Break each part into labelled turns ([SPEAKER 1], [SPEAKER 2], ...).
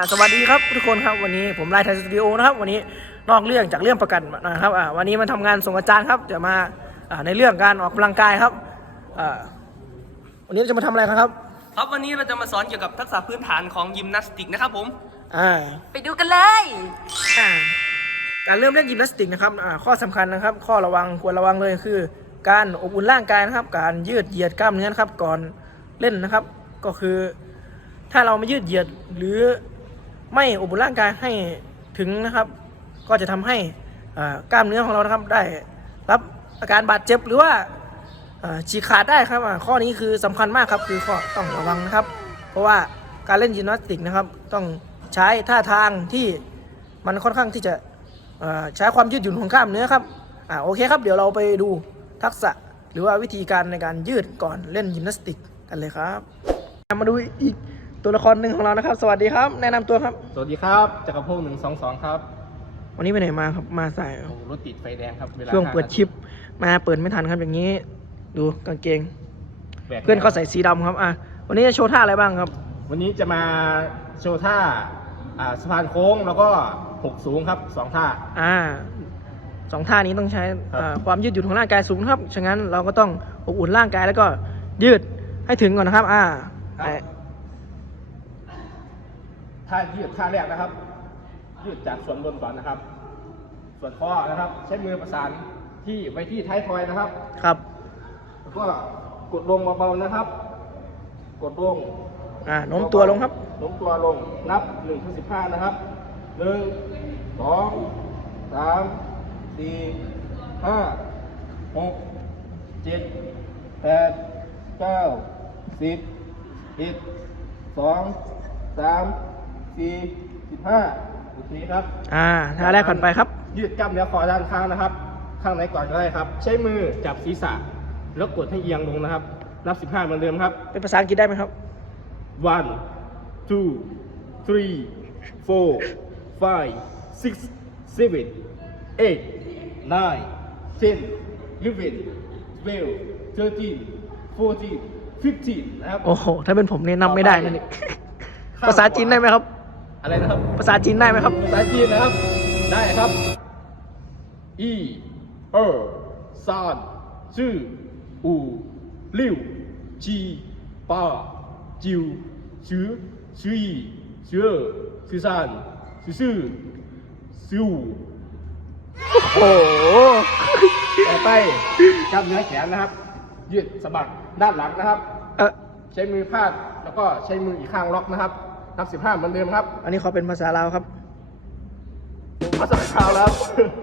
[SPEAKER 1] สวัสดีครับทุกคนครับวันนี้ผมไลฟ์ไทยสตูดิโอนะครับวันนี้นอกเรื่องจากเรื่องประกันนะครับวันนี้มาทำงานส่งอาจารย์ครับจะมาในเรื่องการออกกำลังกายครับวันนี้จะมาทำอะไรครับ
[SPEAKER 2] ครับวันนี้เราจะมาสอนเกี่ยวกับทักษะพื้นฐานของยิมนาสติกนะครับผม
[SPEAKER 3] ไปดูกันเลย
[SPEAKER 1] การเริ่มเล่นยิมนาสติกนะครับข้อสำคัญนะครับข้อระวังควรระวังเลยคือการอบอุ่นร่างกายนะครับการยืดเหยียดกล้ามเนื้อนะครับก่อนเล่นนะครับก็คือถ้าเราไม่ยืดเหยียดหรือไม่อบอุ่นร่างกายให้ถึงนะครับก็จะทำให้กล้ามเนื้อของเรานะครับได้รับอาการบาดเจ็บหรือว่าฉีกขาดได้ครับข้อนี้คือสำคัญมากครับคือข้อต้องระวังนะครับเพราะว่าการเล่นยิมนาสติกนะครับต้องใช้ท่าทางที่มันค่อนข้างที่จะใช้ความยืดหยุ่นของกล้ามเนื้อครับโอเคครับเดี๋ยวเราไปดูทักษะหรือว่าวิธีการในการยืดก่อนเล่นยิมนาสติกกันเลยครับมาดูอีกตัวละครหนึ่งของเรานะครับสวัสดีครับแนะนำตัวครับ
[SPEAKER 2] สวัสดีครับจักรพงศ์122ครับ
[SPEAKER 1] วันนี้ไปไหนมาครับมาสาย
[SPEAKER 2] รถติดไฟแดงครับเวลา
[SPEAKER 1] ช่วงเปิดชิปมาเปิดไม่ทันครับอย่างนี้ดูกางเกงเพื่อนเขาใส่สีดำครับวันนี้จะโชว์ท่าอะไรบ้างครับ
[SPEAKER 2] วันนี้จะมาโชว์ท่าสะพานโค้งแล้วก็หกสูงครับ2ท่า
[SPEAKER 1] สองท่านี้ต้องใช้ความยืดหยุ่นของร่างกายสูงครับฉะนั้นเราก็ต้องอบอุ่นร่างกายแล้วก็ยืดให้ถึงก่อนนะครับ
[SPEAKER 2] ท่ายืดท่าแรกนะครับยืดจากส่วนบนก่อนนะครับส่วนข้อนะครับใช้มือประสานที่ไว้ที่ท้ายทอยนะครับ
[SPEAKER 1] ครับ
[SPEAKER 2] แล้วก็กดลงเบาๆนะครับกดลง
[SPEAKER 1] โน้มตัวลงครับ
[SPEAKER 2] โน้มตัวลงนับ1-15นะครับ1 2 3 4 5 6 7 8 9 10 11 12 3 4 15โอเคครับ
[SPEAKER 1] ท่าแรกผ่านไปครับ
[SPEAKER 2] ยืดกล้ามเนื้อคอด้านข้างนะครับข้างไหนก่อนก็ได้ครับใช้มือจับศีรษะแล้วกดให้เอียงลงนะครับนับ15เหมือนเดิมครับ
[SPEAKER 1] เป็นภาษาอังกฤษได้ไหมครับ
[SPEAKER 2] 1 2 3 4 5 6 7 8 9 10 11 12 13 14 15นะครับ
[SPEAKER 1] โอ้โหถ้าเป็นผมเนี่ยนับไม่ได้นะนี่ภาษาจีนได้ไหมครับ
[SPEAKER 2] อะไรนะครับ
[SPEAKER 1] ภาษาจีนได้ไหมครับ
[SPEAKER 2] ภาษาจีนนะครับได้ครับ1 2 3 4 5 6 7 8 9 10 11 12 13 14 15
[SPEAKER 1] โอ้โห
[SPEAKER 2] ต่อไปกล้ามเนื้อแขนนะครับยืดสะบักด้านหลังนะครับใช้มือพาดแล้วก็ใช้มืออีกข้างล็อกนะครับนับ15เหมือนเดิมครับ
[SPEAKER 1] อันนี้เขาเป็นภาษาลาวครับ
[SPEAKER 2] ภาษาลาวแล้ว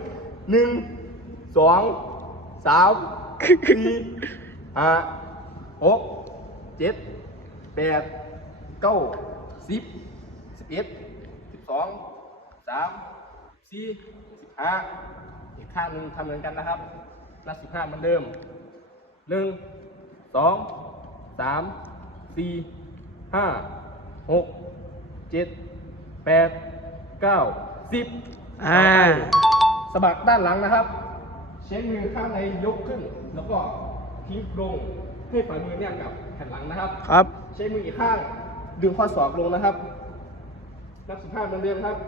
[SPEAKER 2] 1 2 3 4 5 6 7 8 9 10 11 12 3 4 15อีกข้างหนึ่งทำเหมือนกันนะครับนับ15เหมือนเดิม1 2 3 4 5 6 7 8 9 10สะบักด้านหลังนะครับใช้มือข้างในยกขึ้นแล้วก็ทิ้งลงให้ฝ่ามือเนี่ยกับแผ่นหลังนะครับใช้มืออีกข้างดึงข้อศอกลงนะครับนับ15เหมือนเดิมครับ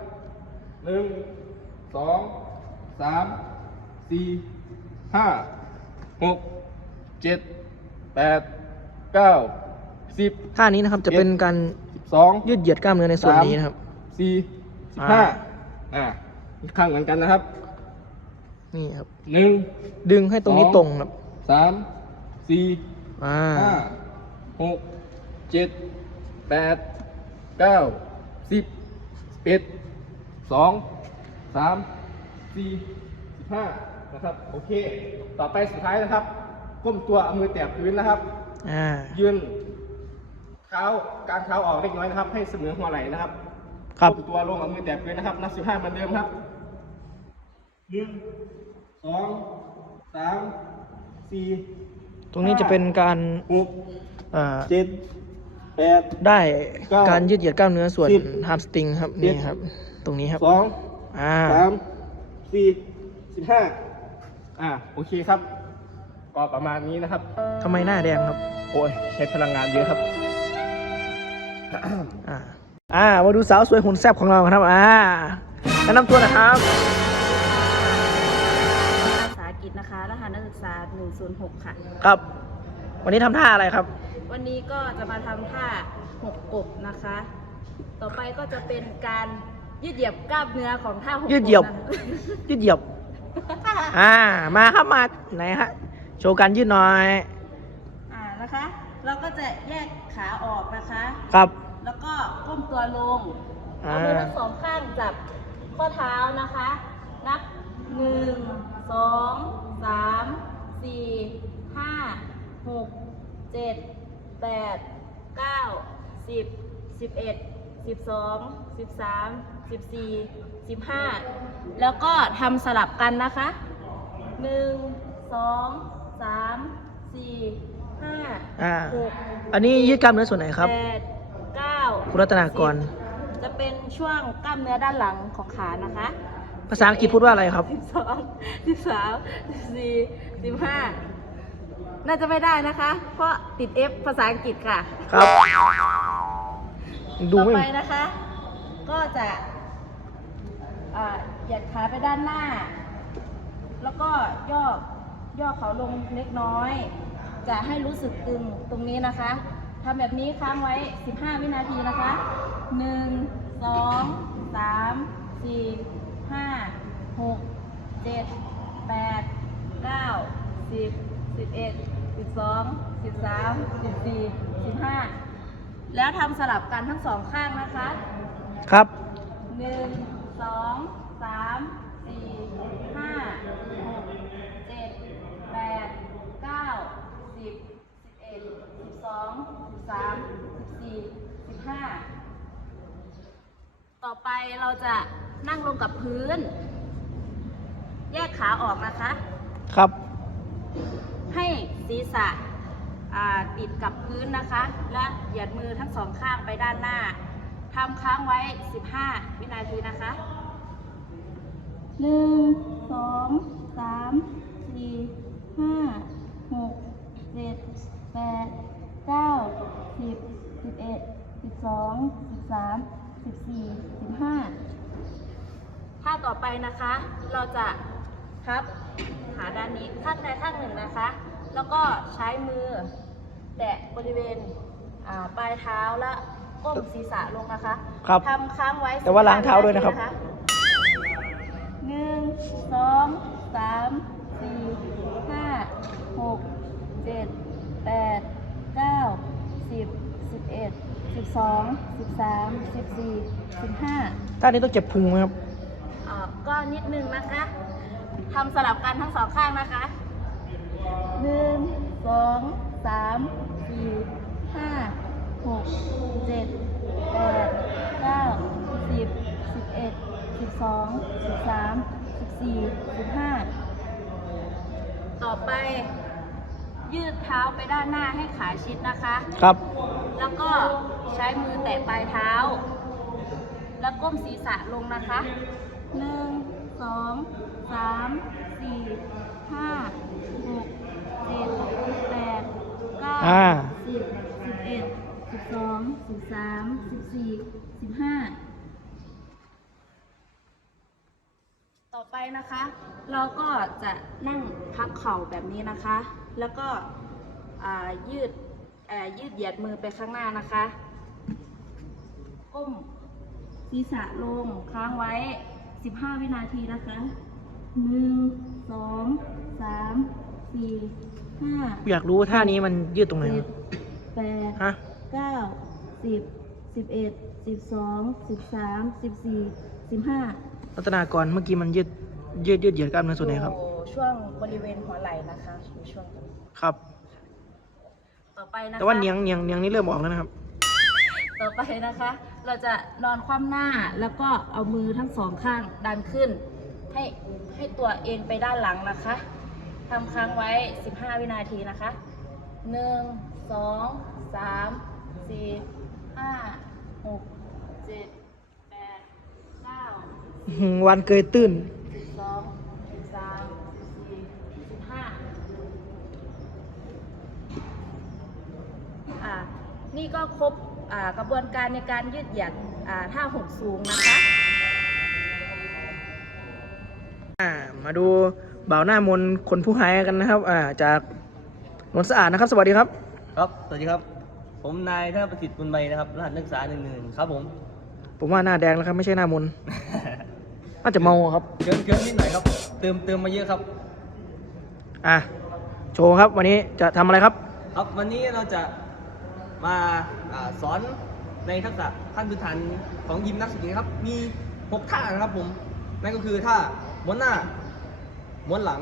[SPEAKER 2] 1 2 3 4 5 6 7 8 9 10
[SPEAKER 1] ท่านี้นะครับจะเป็นการ
[SPEAKER 2] 12
[SPEAKER 1] ยืดเหยียดกล้ามเนื้อในส่วนนี้นะครับ
[SPEAKER 2] 4 15อีกข้างเหมือนกันนะครับ
[SPEAKER 1] นี่ครับ
[SPEAKER 2] 1
[SPEAKER 1] ดึงให้ตรงนี้ตรงครับ
[SPEAKER 2] 3 4 5 6 7 8 9 10 11 12 3 4 15นะครับโอเคต่อไปสุดท้ายนะครับก้มตัวเอามือแตะพื้นนะครับยืนเท้ากางเท้าออกเล็กน้อยนะครับให้เสมอหัวไหล่นะครับก้มตัวลงเอามือแตะพื้นนะครับนับ15เหมือนเดิมครับ1 2 3 4
[SPEAKER 1] ตรงนี้จะเป็นการ
[SPEAKER 2] 6 7 8
[SPEAKER 1] ได้การยืดเหยียดกล้ามเนื้อส่วนฮามสตริงครับนี่ครับตรงนี้ครับ
[SPEAKER 2] 2 3 4 15โอเคครับก็ประมาณนี้นะครับ
[SPEAKER 1] ทำไมหน้าแดงครับ
[SPEAKER 2] โอ้ยใช้พลังงานเยอะครับ
[SPEAKER 1] มาดูสาวสวยหุ่นแซ่บของเราครับแนะนำตัวนะครับ
[SPEAKER 3] ภาษาอังกฤษนะคะรหัสนักศึกษา106ค่ะ
[SPEAKER 1] ครับ วันนี้ทำท่าอะไรครับ
[SPEAKER 3] วันนี้ก็จะมาทำท่าหกกบนะคะ ต่อไปก็จะเป็นการยืดเหยียบกล้ามเนื้อของท่าหกกบ
[SPEAKER 1] ยืดเหยียบ
[SPEAKER 3] นะคะ
[SPEAKER 1] ยืดเหยียบ มาครับมาไหนฮะโชว์การยืดหน่อย
[SPEAKER 3] นะคะ เราก็จะแยกขาออกนะคะ
[SPEAKER 1] ครับ
[SPEAKER 3] แล้วก็ก้มตัวลงเอามือทั้งสองข้างจับข้อเท้านะคะ นับ 1 2 3 4 5 6 7 8 9 10 11 12 13 14 15 แล้วก็ทำสลับกันนะคะ 1 2 3 4 5 6
[SPEAKER 1] อันนี้ยืดกล้ามเนื้อส่วนไหนครับ
[SPEAKER 3] 8 9
[SPEAKER 1] คุณรัตนากร
[SPEAKER 3] 10จะเป็นช่วงกล้ามเนื้อด้านหลังของขานะคะ
[SPEAKER 1] ภาษาอังกฤษพูดว่าอะไรครับ
[SPEAKER 3] 12 13 14 15น่าจะไม่ได้นะคะ เพราะติด F ภาษาอังกฤษค่ะ
[SPEAKER 1] ครับ ดู
[SPEAKER 3] ต่อ
[SPEAKER 1] ไม่
[SPEAKER 3] ไปนะคะ ก็จะเหยียดขาไปด้านหน้า แล้วก็ย่อเขาลงเล็กน้อย จะให้รู้สึกตึงตรงนี้นะคะทำแบบนี้ค้างไว้ 15 วินาทีนะคะ 1 2 3 4 5 6 7 8 9 10 11 12 13 14 15 แล้วทำสลับกันทั้งสองข้างนะคะ
[SPEAKER 1] ครับ
[SPEAKER 3] 1 2 3 4 5 6 7 8 9 10 11 12 13 14 15 ต่อไปเราจะนั่งลงกับพื้น แยกขาออกนะคะ
[SPEAKER 1] ครับ
[SPEAKER 3] ให้ศีรษะติดกับพื้นนะคะ และเหยียดมือทั้งสองข้างไปด้านหน้าทำค้างไว้ 15 วินาทีนะคะ 1 2 3 4 5 6 7 8 9 10 11 12 13 14 15ท่าต่อไปนะคะ เราจะพับขาด้านนี้ข้างใดข้างหนึ่งนะคะ แล้วก็ใช้มือแตะบริเวณปลายเท้าและก้มศีรษะลงนะคะ
[SPEAKER 1] ครับ
[SPEAKER 3] ทำค้างไว้
[SPEAKER 1] แต่ว่าล้างเท้าด้วยนะครับ
[SPEAKER 3] 1 2 3 4 5 6 7 8 9 10 11 12 13 14 15
[SPEAKER 1] ท่านี้ต้องเจ็บพุงไหมครับ
[SPEAKER 3] ก็นิดนึงนะคะ ทำสลับกันทั้งสองข้างนะคะ 1 2 3 4 5 6 7 8 9 10 11 12 13 14 15 ต่อไปยืดเท้าไปด้านหน้าให้ขาชิดนะคะ
[SPEAKER 1] ครับ
[SPEAKER 3] แล้วก็ใช้มือแตะปลายเท้า แล้วก้มศีรษะลงนะคะ 1 2 3 4 5 6 7 8 9 10 11 12 13 14 15 ต่อไปนะคะ เราก็จะนั่งพักเข่าแบบนี้นะคะ แล้วก็ยืดเหยียดมือไปข้างหน้านะคะ ก้มศีรษะลงค้างไว้ 15 วินาทีนะคะ 1 2 3 4 5
[SPEAKER 1] อยากรู้ว่าท่านี้มันยืดตรงไหนครับ
[SPEAKER 3] 7
[SPEAKER 1] ฮะ
[SPEAKER 3] 8 9 10 11 12 13 14 15
[SPEAKER 1] รัตนากรเมื่อกี้มันยืดเหยียดกล้ามเนื้อส่วนไหนครับ
[SPEAKER 3] ช่วงบริเวณหัวไหล่นะคะอยู่ช่วงนี้
[SPEAKER 1] ครับ
[SPEAKER 3] ต่อไปนะคะ
[SPEAKER 1] แต่ว่าเนียงนี่เริ่มออกแล้วนะครับ
[SPEAKER 3] ต่อไปนะคะ เราจะนอนคว่ำหน้าแล้วก็เอามือทั้งสองข้างดันขึ้น ให้ตัวเอ็นไปด้านหลังนะคะทำค้างไว้ 15 วินาทีนะคะ 1 2 3 4 5 6 7 8 9
[SPEAKER 1] วันเกยตื้น
[SPEAKER 3] 12 13 14 15นี่ก็ครบกระบวนการในการยืดเหยียดท่าหกสูงนะคะ
[SPEAKER 1] มาดูบ่าวหน้ามนต์คนผู้หายกันนะครับจากนนท์สะอาดนะครับ สวัสดีครับ
[SPEAKER 4] ครับ สวัสดีครับ ผมนายธนประสิทธิ์บุญใบนะครับ รหัสนักศึกษา111ครับผม
[SPEAKER 1] ผมว่าหน้าแดงแล้วครับไม่ใช่หน้ามนต์ น่าจะเมาครับ
[SPEAKER 4] เกินนิดหน่อยครับ เติมมาเยอะครับ
[SPEAKER 1] โชว์ครับวันนี้จะทำอะไรครับ
[SPEAKER 4] ครับวันนี้เราจะมาสอนในทักษะขั้นพื้นฐานของยิมนาสติกนะครับ มี 6 ท่านะครับผม นั่นก็คือท่าม้วนหน้า ม้วนหลัง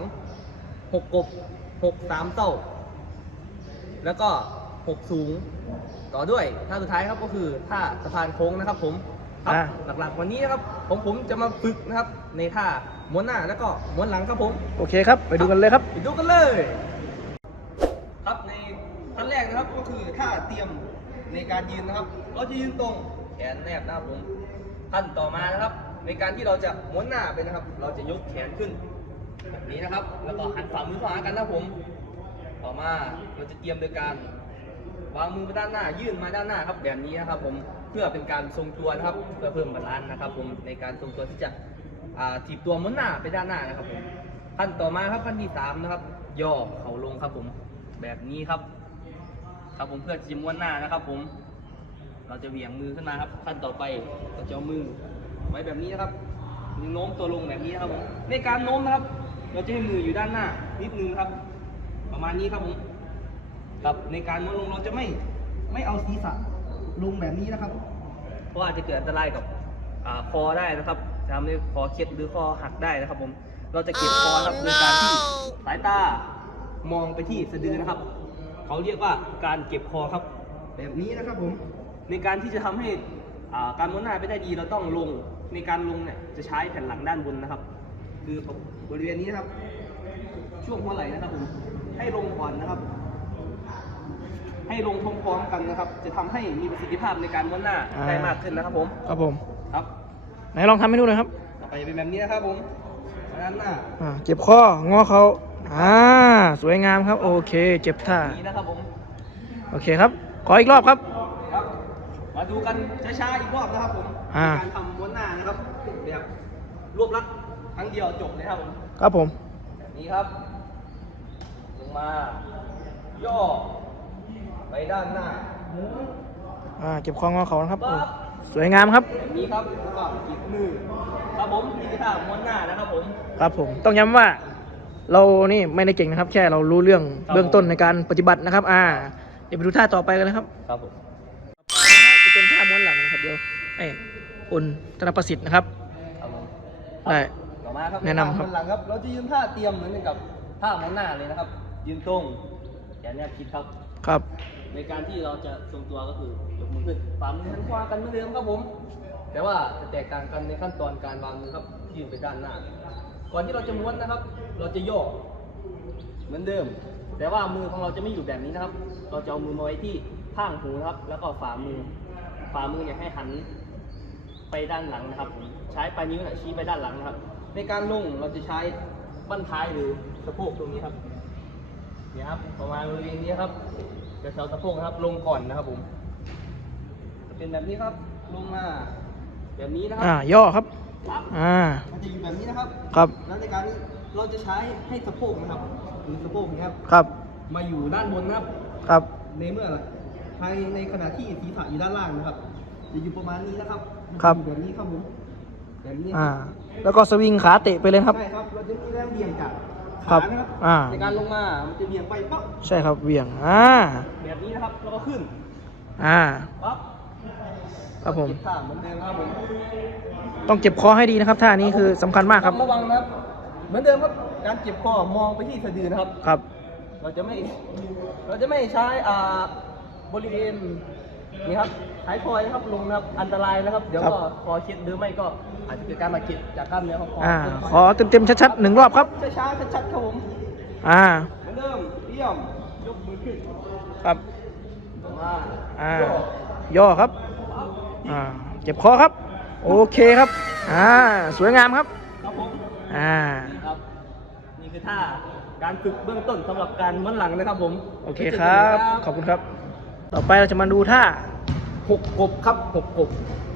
[SPEAKER 4] 6 กบ 6 3 เต้า แล้วก็ 6 สูง ต่อด้วยท่าสุดท้ายครับก็คือท่าสะพานโค้งนะครับผมครับหลักๆวันนี้นะครับผมจะมาฝึกนะครับในท่าม้วนหน้าแล้วก็ม้วนหลังครับผม
[SPEAKER 1] โอเคครับไปดูกันเลยครับ
[SPEAKER 4] ไปดูกันเลย ครับในขั้นแรกนะครับก็คือท่าเตรียมในการยืนนะครับ เราจะยืนตรงแขนแนบนะครับผมขั้นต่อมานะครับ ในการที่เราจะม้วนหน้าไปนะครับ เราจะยกแขนขึ้นแบบนี้นะครับ แล้วก็หันฝ่ามือเข้าหากันนะครับผม ต่อมาเราจะเตรียมโดยการวางมือไปด้านหน้ายื่นมาด้านหน้าครับแบบนี้นะครับผมเพื่อเป็นการทรงตัวนะครับเพื่อเพิ่มบาลานซ์นะครับผมในการทรงตัวที่จะถีบตัวม้วนหน้าไปด้านหน้านะครับผมขั้นต่อมาครับขั้นที่3นะครับย่อเข่าลงครับผมแบบนี้ครับครับผมเพื่อจะม้วนหน้านะครับผมเราจะเหวี่ยงมือขึ้นมาครับขั้นต่อไปเราจะเอามือไว้แบบนี้นะครับโน้มตัวลงแบบนี้นะครับผมในการโน้มนะครับเราจะให้มืออยู่ด้านหน้านิดนึงครับประมาณนี้ครับผมครับในการม้วนลงเราจะไม่เอาศีรษะลงแบบนี้นะครับ เพราะอาจจะเกิดอันตรายกับคอได้นะครับทำให้คอเคล็ดหรือคอหักได้นะครับผมเราจะเก็บคอครับโดยการที่สายตามองไปที่สะดือนะครับเขาเรียกว่าการเก็บคอครับแบบนี้นะครับผมในการที่จะทำให้การม้วนหน้าไปได้ดีเราต้องลงในการลงเนี่ยจะใช้แผ่นหลังด้านบนนะครับ คือบริเวณนี้นะครับช่วงหัวไหล่นะครับผมให้ลงก่อนนะครับ ให้ลงพร้อมๆกันนะครับ จะทำให้มีประสิทธิภาพในการม้วนหน้าได้มากขึ้นนะครับผม
[SPEAKER 1] ครับผม
[SPEAKER 4] ครับ
[SPEAKER 1] ไหนลองทำให้ดูหน่อยครับ
[SPEAKER 4] ต่อไปเป็นแบบนี้นะครับผมด้านหน้า
[SPEAKER 1] เจ็บข้องอเขาสวยงามครับโอเคเจ็บท่า
[SPEAKER 4] นี้นะครับผม
[SPEAKER 1] โอเคครับขออีกรอบครับ
[SPEAKER 4] ครับมาดูกันช้าๆอีกรอบนะครับผมในการทำม้วนหน้านะครับแบบรวบรัดครั้งเดียวจบเลยครับผม
[SPEAKER 1] ครับผม
[SPEAKER 4] แบบนี้ครับลงมาย่อไปด้านหน้า
[SPEAKER 1] เจ็บข้องอเขานะครับ
[SPEAKER 4] ปั๊บ
[SPEAKER 1] สวยงามครับ
[SPEAKER 4] แบบนี้ครับแล้วก็จิกมือครับผมนี่คือท่าม้วนหน้านะครับผม
[SPEAKER 1] ครับผมต้องย้ำว่าเรานี่ไม่ได้เก่งนะครับ แค่เรารู้เรื่อง
[SPEAKER 4] ครับ
[SPEAKER 1] เบื้องต้นในการปฏิบัตินะครับเดี๋ยวไปดูท่าต่อไปกันเลยครับ
[SPEAKER 4] ครับผม
[SPEAKER 1] จะเป็นท่าม้วนหลังนะครับเดี๋ยวอุ่นธนประสิทธิ์นะครับ
[SPEAKER 4] ครับผม
[SPEAKER 1] ได้
[SPEAKER 4] ต่อมาครับ
[SPEAKER 1] แนะนำครับ
[SPEAKER 4] หลังครับ เราจะยืนท่าเตรียมเหมือนกับท่าม้วนหน้าเลยนะครับ ยืนตรงแขนแนบชิดครับ
[SPEAKER 1] ครับ
[SPEAKER 4] ในการที่เราจะทรงตัวก็คือยกมือขึ้นฝ่ามือหันขวากันเหมือนเดิมครับผม แต่ว่าจะแตกต่างกันในขั้นตอนการวางมือครับยื่นไปด้านหน้า ก่อนที่เราจะม้วนนะครับ เราจะย่อเหมือนเดิม แต่ว่ามือของเราจะไม่อยู่แบบนี้นะครับ เราจะเอามือมาไว้ที่ข้างหูนะครับ แล้วก็ฝ่ามือเนี่ยให้หันไปด้านหลังนะครับผมใช้ปลายนิ้วเนี่ยชี้ไปด้านหลังนะครับ ในการลงเราจะใช้บั้นท้ายหรือสะโพกตรงนี้ครับเนี่ยครับประมาณบริเวณนี้ครับเดี๋ยวแถวสะโพกนะครับ ลงก่อนนะครับผมจะเป็นแบบนี้ครับ ลงมาแบบนี้นะครั
[SPEAKER 1] ย่อครับ
[SPEAKER 4] ปั๊บ มันจะอยู่แบบนี้นะครับ
[SPEAKER 1] ครับ
[SPEAKER 4] แล้วในการนี้เราจะใช้ให้สะโพกนะครับหรือสะโพกนะครับ
[SPEAKER 1] ครับ
[SPEAKER 4] มาอยู่ด้านบนนะครับ
[SPEAKER 1] ครับ
[SPEAKER 4] ในเมื่อภายในขณะที่ศีรษะอยู่ด้านล่างนะครับ จะอยู่ประมาณนี้นะครับ
[SPEAKER 1] ครับ
[SPEAKER 4] อยู่แบบนี้ครับผมแบบนี้
[SPEAKER 1] แล้วก็สวิงขาเตะไปเลยนะครับ
[SPEAKER 4] ใช่ครับ เราจะมีแรงเบี่ยงจาก
[SPEAKER 1] ครั
[SPEAKER 4] ขา
[SPEAKER 1] บ
[SPEAKER 4] นะครับ ในการลงมามันจะเบี่ยงไปปั๊บ
[SPEAKER 1] ใช่ครับเหวี่ยง
[SPEAKER 4] แบบนี้นะครับแล้วก็ขึ้น ปั๊บ
[SPEAKER 1] ครับผม
[SPEAKER 4] เก็บท่าเหมือนเดิมครับผม
[SPEAKER 1] ต้องเจ็บคอให้ดีนะครับท่านี้คือสำคัญมากครับ
[SPEAKER 4] ระวังนะครับ เหมือนเดิมครับ การเจ็บคอมองไปที่สะดือนะครับ
[SPEAKER 1] ครับ
[SPEAKER 4] เราจะไม่ใช้บริเวณนี่ครับท้ายทอยนะครับลงนะครับอันตรายนะครับ เดี๋ยวก็คอเคล็ดหรือไม่ก็อาจจะเกิดการบาดเจ็บจากกล้ามเนื้อของคอ
[SPEAKER 1] ขอเต็มๆชัดๆ1 รอบครับ
[SPEAKER 4] ช้าๆชัดๆครับผม เหมือนเดิมเยี่ยมยกมือขึ้น
[SPEAKER 1] ครับ
[SPEAKER 4] มา
[SPEAKER 1] ย่อครับ เจ็บคอครับ โอเคครับ สวยงามครับ
[SPEAKER 4] ครับผม
[SPEAKER 1] นี่
[SPEAKER 4] ครับ นี่คือท่าการฝึกเบื้องต้นสำหรับการม้วนหลังนะครับผม
[SPEAKER 1] โอเคครับ ขอบคุณครับ ต่อไปเราจะมาดูท่า
[SPEAKER 4] หกกบครับหกกบ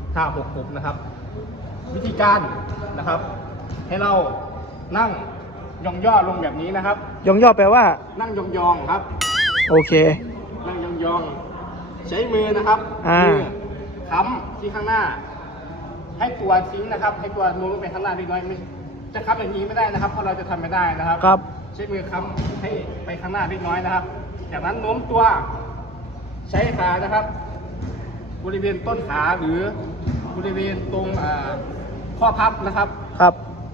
[SPEAKER 2] ท่าหกกบนะครับ วิธีการนะครับ ให้เรานั่งย่องย่อลงแบบนี้นะครับ
[SPEAKER 1] ย่องย่อแปลว่า
[SPEAKER 2] นั่งยองๆครับ
[SPEAKER 1] โอเค
[SPEAKER 2] นั่งยองๆใช้มือนะครับ มืค้ำที่ข้างหน้า ให้ตัวทิ้งนะครับ ให้ตัวโน้มไปข้างหน้าเล็กน้อยไม่จะค้ำอย่างนี้ไม่ได้นะครับเพราะเราจะทำไม่ได้นะครับ
[SPEAKER 1] ครับ
[SPEAKER 2] ใช้มือค้ำให้ไปข้างหน้าเล็กน้อยนะครับ จากนั้นโน้มตัวใช้ขานะครับ บริเวณต้นขาหรือบริเวณตรงข้อพับนะครับ
[SPEAKER 1] ครับ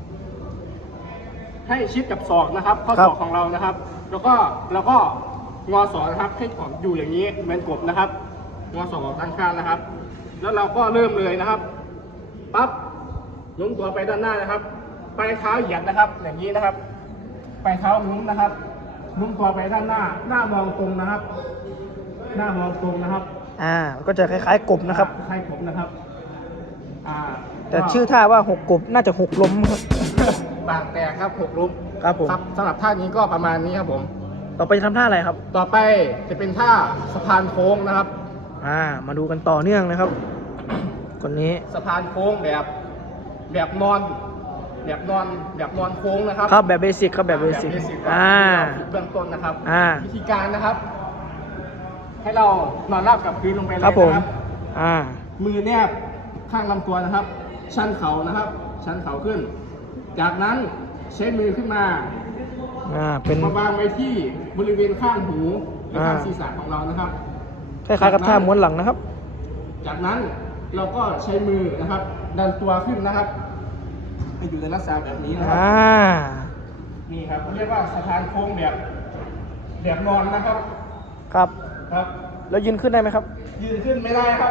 [SPEAKER 2] ให้ชิดกับศอกนะครับข้อศอกของเรานะครับ แล้วก็งอศอกนะครับให้ออกอยู่อย่างนี้เหมือนกบนะครับ งอศอกออกด้านข้างนะครับ แล้วเราก็เริ่มเลยนะครับปั๊บโน้มตัวไปด้านหน้านะครับปลายเท้าเหยียดนะครับ อย่างนี้นะครับปลายเท้านุ้มนะครับนุ้มตัวไปด้านหน้า หน้ามองตรงนะครับ หน้ามองตรงนะครับ
[SPEAKER 1] ก็จะคล้ายๆกบนะครับ
[SPEAKER 2] คล้ายกบนะครับ
[SPEAKER 1] แต่ชื่อท่าว่าหกกบน่าจะหกล้มครับ
[SPEAKER 2] บางแตกครับหกลุม
[SPEAKER 1] ครับผม
[SPEAKER 2] สำหรับท่านี้ก็ประมาณนี้ครับผม
[SPEAKER 1] ต่อไปจะทำท่าอะไรครับ
[SPEAKER 2] ต่อไปจะเป็นท่าสะพานโค้งนะครับ
[SPEAKER 1] มาดูกันต่อเนื่องนะครับ คนนี้
[SPEAKER 2] สะพานโค้งแบบนอนโค้งนะครับ
[SPEAKER 1] ครับแบบเบสิกครับแบบเบสิก
[SPEAKER 2] ก่อนที่เราฝึกเบื้องต้นนะครับ วิธีการนะครับ ให้เรานอนราบกับพื้นลงไปเลย
[SPEAKER 1] ครับผม
[SPEAKER 2] นะครับมือแนบข้างลำตัวนะครับ ชันเข่านะครับ ชันเข่าขึ้น จากนั้นใช้มือขึ้นมา
[SPEAKER 1] เป็น
[SPEAKER 2] มาวางไว้ที่บริเวณข้างหูหรือข้างศีรษะของเรานะครับ
[SPEAKER 1] คล้ายๆกับท่าม้วนหลังนะครับ
[SPEAKER 2] จากนั้นเราก็ใช้มือนะครับ ดันตัวขึ้นนะครับให้อยู่ในลักษณะแบบนี้นะครับนี่ครับเรียกว่าสะพานโค้งแบบนอนนะครับ
[SPEAKER 1] ครับ
[SPEAKER 2] ครับ
[SPEAKER 1] แล้วยืนขึ้นได้ไหมครับ
[SPEAKER 2] ยืนขึ้นไม่ได้ครับ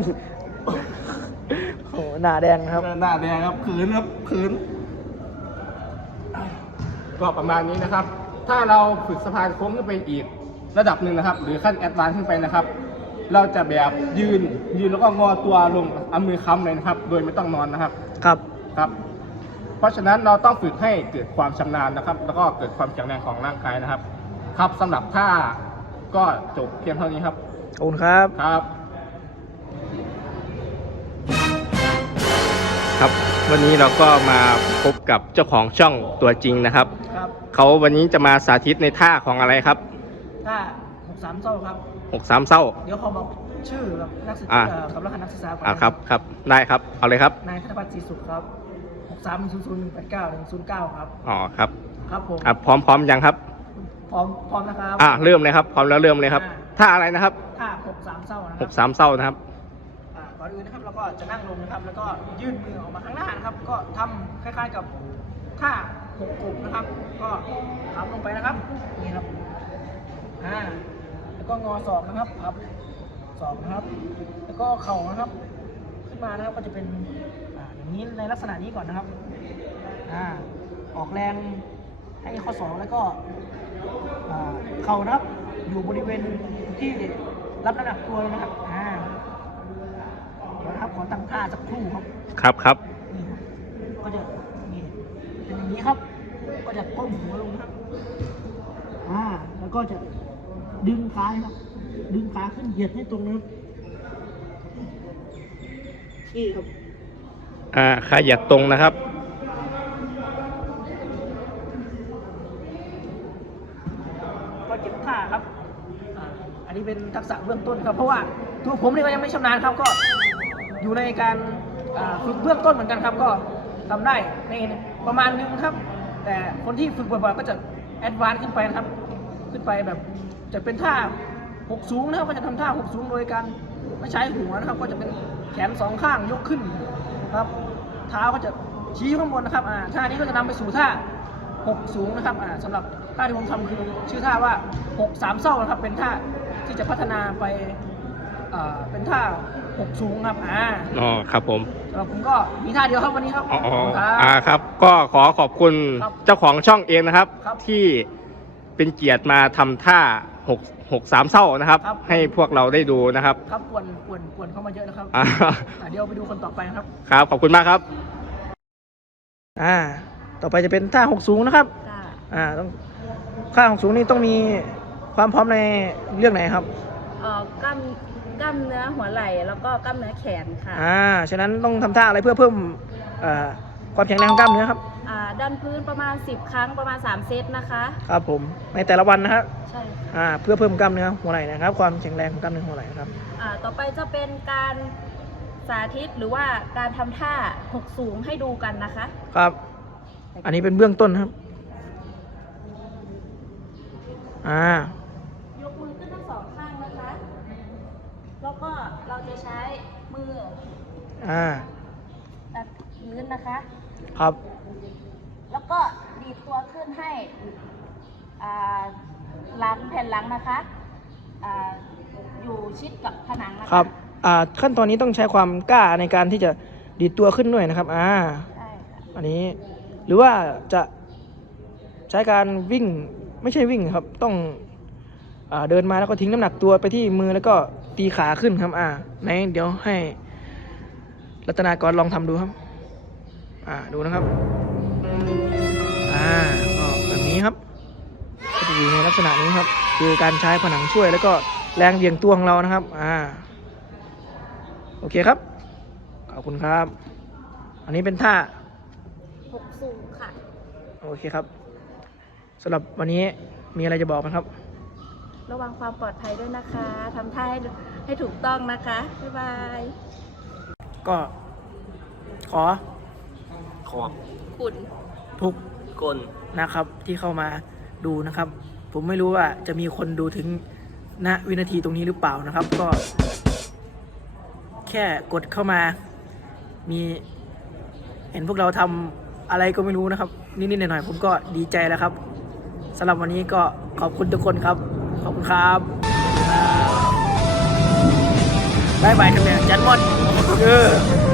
[SPEAKER 1] โอ้หน้าแดงนะครับ
[SPEAKER 2] หน้าแดงครับขืนครับขืนก็ประมาณนี้นะครับ ถ้าเราฝึกสะพานโค้งขึ้นไปอีกระดับหนึ่งนะครับ หรือขั้นแอดวานซ์ขึ้นไปนะครับ เราจะแบบยืนแล้วก็งอตัวลงเอามือค้ำเลยนะครับ โดยไม่ต้องนอนนะครับ
[SPEAKER 1] ครับ
[SPEAKER 2] ครับ เพราะฉะนั้นเราต้องฝึกให้เกิดความชำนาญนะครับ แล้วก็เกิดความแข็งแรงของร่างกายนะครับ ครับสำหรับท่าก็จบเพียงเท่านี้ครับ
[SPEAKER 1] ขอบคุณครับ
[SPEAKER 2] ครับครับวันนี้เราก็มาพบกับเจ้าของช่องตัวจริงนะครับ
[SPEAKER 1] ครับ
[SPEAKER 2] เขาวันนี้จะมาสาธิตในท่าของอะไรครับ
[SPEAKER 1] ท่า63เส้าครับ
[SPEAKER 2] 63เส้า
[SPEAKER 1] เดี๋ยวขอบอกชื่อกับนักศึก
[SPEAKER 2] อ่า
[SPEAKER 1] ษากับรหัสนักศึกษาก่อน
[SPEAKER 2] ครับได้ครับเอาเลยครับ
[SPEAKER 1] นายธนพัฒน์ศรีสุขครับ630089 ครับ
[SPEAKER 2] อ๋อครับ
[SPEAKER 1] ครับผม
[SPEAKER 2] พร้อมยังครับ
[SPEAKER 1] พร้อมนะครับ
[SPEAKER 2] เริ่มเลยครับพร้อมแล้วเริ่มเลยครับท่าอะไรนะครับ
[SPEAKER 1] ท่า63เส้านะครับ
[SPEAKER 2] 63เส้านะครับ
[SPEAKER 1] ก่อนอื่นนะครับเราก็จะนั่งลงนะครับ แล้วก็ยื่นมือออกมาข้างหน้านะครับ ก็ทำคล้ายๆกับท่าหกกบนะครับ ก็พับลงไปนะครับนี่ครับแล้วก็งอศอกนะครับพับศอกนะครับ แล้วก็เข่านะครับ ขึ้นมานะครับก็จะเป็นอย่างนี้ในลักษณะนี้ก่อนนะครับออกแรงให้ข้อศอกแล้วก็เข่านะครับอยู่บริเวณที่รับน้ำหนักตัวเลยนะครับเดี๋ยวนะครับขอตั้งท่าสักครู่ครับ
[SPEAKER 2] ครับ
[SPEAKER 1] นี่ครับก็จะนี่เป็นอย่างนี้ครับ ก็จะก้มหัวลงครับแล้วก็จะดึงขาครับ ดึงขาขึ้นเหยียดให้ตรงนะครับนี่ครับ
[SPEAKER 2] ขาเหยียดตรงนะครับ
[SPEAKER 1] ก็เก็บท่าครับอันนี้เป็นทักษะเบื้องต้นครับ เพราะว่าตัวผมนี่ก็ยังไม่ชำนาญครับ ก็อยู่ในการฝึกเบื้องต้นเหมือนกันครับ ก็ทำได้ในประมาณนึงครับ แต่คนที่ฝึกบ่อยๆก็จะแอดวานซ์ขึ้นไปนะครับ ขึ้นไปแบบจะเป็นท่าหกสูงนะครับก็จะทำท่าหกสูงโดยการไม่ใช้หัวนะครับ ก็จะเป็นแขนสองข้างยกขึ้นครับ เท้าก็จะชี้ข้างบนนะครับท่านี้ก็จะนำไปสู่ท่าหกสูงนะครับสำหรับท่าที่ผมทำคือชื่อท่าว่า63เส้านะครับ เป็นท่าที่จะพัฒนาไปเป็นท่า6สูงครับ
[SPEAKER 2] ครับผม
[SPEAKER 1] สำหรับผมก็มีท่าเดียวครับวันนี้ครับ
[SPEAKER 2] ครับก็ขอบคุณ
[SPEAKER 1] ครับ
[SPEAKER 2] เจ้าของช่องเองนะครับ
[SPEAKER 1] ครับ
[SPEAKER 2] ที่เป็นเกียรติมาทำท่า63เส้านะครับ
[SPEAKER 1] ครับ
[SPEAKER 2] ให้พวกเราได้ดูนะครับ
[SPEAKER 1] ครับกวนเข้ามาเยอะนะครับเดี๋ยวไปดูคนต่อไปนะครับ
[SPEAKER 2] ครับขอบคุณมากครับ
[SPEAKER 1] ต่อไปจะเป็นท่า6สูงนะครับต้องท่า6สูงนี่ต้องมีความพร้อมในเรื่องไหนครับ
[SPEAKER 3] กล้ามเนื้อหัวไหล่แล้วก็กล้ามเนื้อแขนค่ะ
[SPEAKER 1] ฉะนั้นต้องทำท่าอะไรเพื่อเพิ่มความแข็งแรงของกล้ามเนื้อครับ
[SPEAKER 3] ดันพื้นประมาณ10 ครั้งประมาณ3 เซตนะคะ
[SPEAKER 1] ครับผมในแต่ละวันนะครับ
[SPEAKER 3] ใช่ค่ะ
[SPEAKER 1] เพื่อเพิ่มกล้ามเนื้อหัวไหล่นะครับ ความแข็งแรงของกล้ามเนื้อหัวไหล่นะครับ
[SPEAKER 3] ต่อไปจะเป็นการสาธิตหรือว่าการทำท่าหกสูงให้ดูกันนะคะ
[SPEAKER 1] ครับ อันนี้เป็นเบื้องต้นครับ
[SPEAKER 3] ยกมือขึ้นทั้งสองข้างนะคะ แล้วก็เราจะใช้มือดันพื้นนะคะ
[SPEAKER 1] ครับ
[SPEAKER 3] แล้วก็ดีดตัวขึ้นให้หลังแผ่นหลังนะคะอยู่ชิดกับผนังนะคะ
[SPEAKER 1] ครับขั้นตอนนี้ต้องใช้ความกล้าในการที่จะดีดตัวขึ้นด้วยนะครับ
[SPEAKER 3] ใช่ค่ะ
[SPEAKER 1] อันนี้หรือว่าจะใช้การวิ่งไม่ใช่วิ่งครับ ต้องเดินมาแล้วก็ทิ้งน้ำหนักตัวไปที่มือแล้วก็ตีขาขึ้นครับไหนเดี๋ยวให้รัตนากรลองทำดูครับดูนะครับก็แบบนี้ครับก็จะอยู่ในลักษณะนี้ครับ คือการใช้ผนังช่วยแล้วก็แรงเหวี่ยงตัวของเรานะครับโอเคครับขอบคุณครับ อันนี้เป็นท่า
[SPEAKER 3] หกสูงค่ะ
[SPEAKER 1] โอเคครับสำหรับวันนี้มีอะไรจะบอกไหมครับ
[SPEAKER 3] ระวังความปลอดภัยด้วยนะคะทำท่าให้ถูกต้องนะคะบ๊ายบาย
[SPEAKER 1] ก็ขอ
[SPEAKER 4] ขอบ
[SPEAKER 3] คุณ
[SPEAKER 1] ทุก
[SPEAKER 4] กล
[SPEAKER 1] นะครับที่เข้ามาดูนะครับ ผมไม่รู้ว่าจะมีคนดูถึงณวินาทีตรงนี้หรือเปล่านะครับ ก็ แค่กดเข้ามามีเห็นพวกเราทำอะไรก็ไม่รู้นะครับนิดๆหน่อยๆผมก็ดีใจแล้วครับสำหรับวันนี้ก็ขอบคุณทุกคนครับขอบคุณครับบ๊ายบายกันเลยจันมอน